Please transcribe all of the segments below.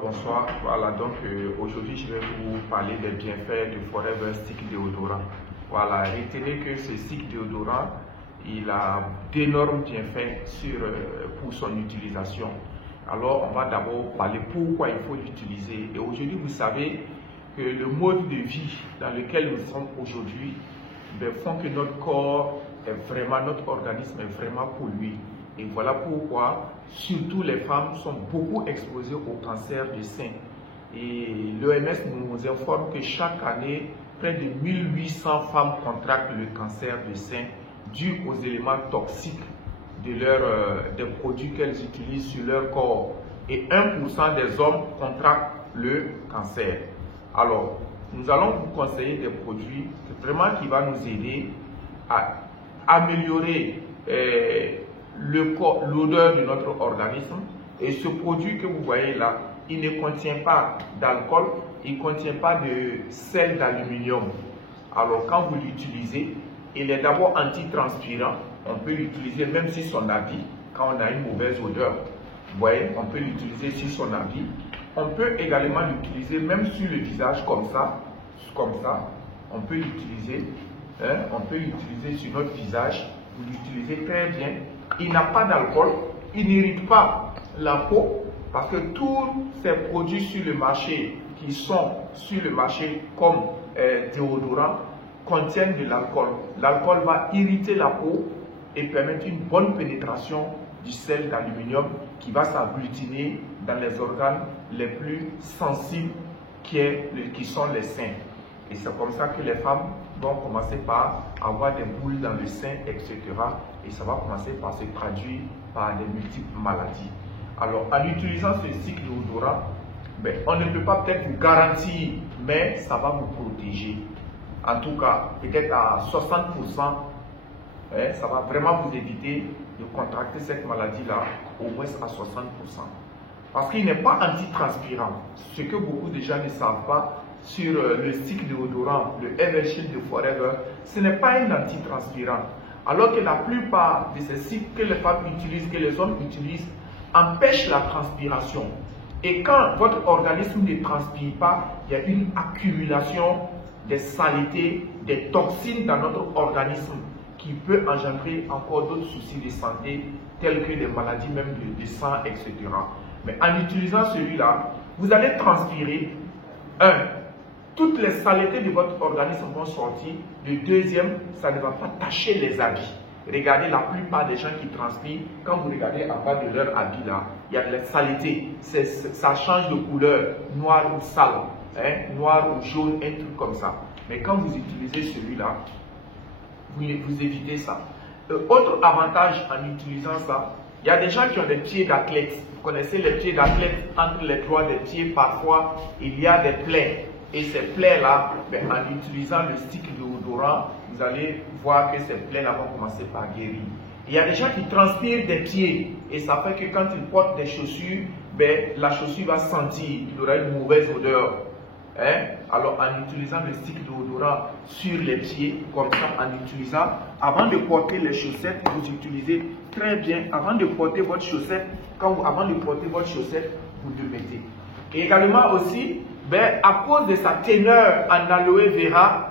bonsoir. Voilà, donc aujourd'hui je vais vous parler des bienfaits du Forever Stick déodorant. Voilà, retenez que ce stick déodorant, il a d'énormes bienfaits pour son utilisation. Alors, on va d'abord parler pourquoi il faut l'utiliser. Et aujourd'hui, vous savez que le mode de vie dans lequel nous sommes aujourd'hui font que notre corps notre organisme est vraiment pollué. Et voilà pourquoi, surtout les femmes sont beaucoup exposées au cancer du sein. Et l'OMS nous informe que chaque année, près de 1800 femmes contractent le cancer du sein dû aux éléments toxiques des produits qu'elles utilisent sur leur corps. Et 1% des hommes contractent le cancer. Alors, nous allons vous conseiller des produits vraiment qui vont nous aider à améliorer l'odeur de notre organisme. Et ce produit que vous voyez là, il ne contient pas d'alcool, il ne contient pas de sel d'aluminium. Alors quand vous l'utilisez, il est d'abord antitranspirant. On peut l'utiliser même sur son habit quand on a une mauvaise odeur. Vous voyez, on peut l'utiliser sur son habit. On peut également l'utiliser même sur le visage comme ça. On peut l'utiliser. On peut l'utiliser sur notre visage. Vous l'utilisez très bien. Il n'a pas d'alcool. Il n'irrite pas la peau. Parce que tous ces produits sur le marché qui sont sur le marché comme déodorant contiennent de l'alcool. L'alcool va irriter la peau et permettre une bonne pénétration du sel d'aluminium qui va s'agglutiner dans les organes les plus sensibles qui sont les seins. Et c'est comme ça que les femmes vont commencer par avoir des boules dans le sein, etc. Et ça va commencer par se traduire par des multiples maladies. Alors, en utilisant ce stick déodorant, on ne peut pas peut-être vous garantir, mais ça va vous protéger. En tout cas, peut-être à 60%, ça va vraiment vous éviter de contracter cette maladie-là, au moins à 60%. Parce qu'il n'est pas antitranspirant. Ce que beaucoup de gens ne savent pas sur le stick déodorant, le Evershield de Forever, ce n'est pas un antitranspirant. Alors que la plupart de ces sticks que les femmes utilisent, que les hommes utilisent, empêchent la transpiration. Et quand votre organisme ne transpire pas, il y a une accumulation des saletés, des toxines dans notre organisme qui peut engendrer encore d'autres soucis de santé, tels que des maladies même de sang, etc. Mais en utilisant celui-là, vous allez transpirer. Toutes les saletés de votre organisme vont sortir. Le deuxième, ça ne va pas tacher les habits. Regardez la plupart des gens qui transpirent, quand vous regardez en bas de leur habit là, il y a de la saleté. Ça change de couleur, noir ou sale, noir ou jaune, un truc comme ça. Mais quand vous utilisez celui-là, vous évitez ça. Autre avantage en utilisant ça, il y a des gens qui ont des pieds d'athlète. Vous connaissez les pieds d'athlète, entre les doigts des pieds, parfois il y a des plaies. Et ces plaies-là, en utilisant le stick déodorant, vous allez voir que ces plaies-là vont commencer par guérir. Il y a des gens qui transpirent des pieds et ça fait que quand ils portent des chaussures, la chaussure va sentir, il aura une mauvaise odeur. Alors en utilisant le stick déodorant sur les pieds, comme ça, en utilisant, avant de porter les chaussettes, vous utilisez très bien, avant de porter votre chaussette, avant de porter votre chaussette, vous le mettez. Et également aussi, à cause de sa teneur en aloe vera,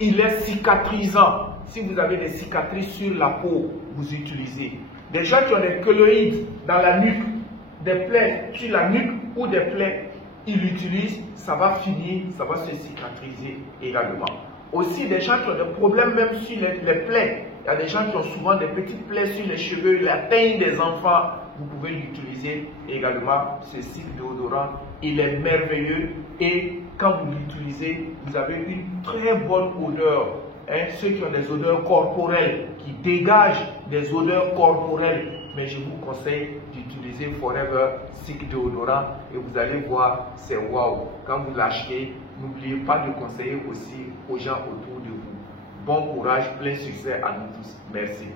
il est cicatrisant. Si vous avez des cicatrices sur la peau, vous utilisez. Des gens qui ont des keloïdes dans la nuque, des plaies sur la nuque ou des plaies, ils l'utilisent, ça va finir, ça va se cicatriser également. Aussi, des gens qui ont des problèmes même sur les plaies. Il y a des gens qui ont souvent des petites plaies sur les cheveux, la teigne des enfants. Vous pouvez l'utiliser également, ce stick déodorant. Il est merveilleux et quand vous l'utilisez, vous avez une très bonne odeur. Ceux qui ont des odeurs corporelles, qui dégagent des odeurs corporelles, mais je vous conseille d'utiliser Forever Stick déodorant et vous allez voir, c'est waouh. Quand vous l'achetez, n'oubliez pas de conseiller aussi aux gens autour de vous. Bon courage, plein succès à nous tous. Merci.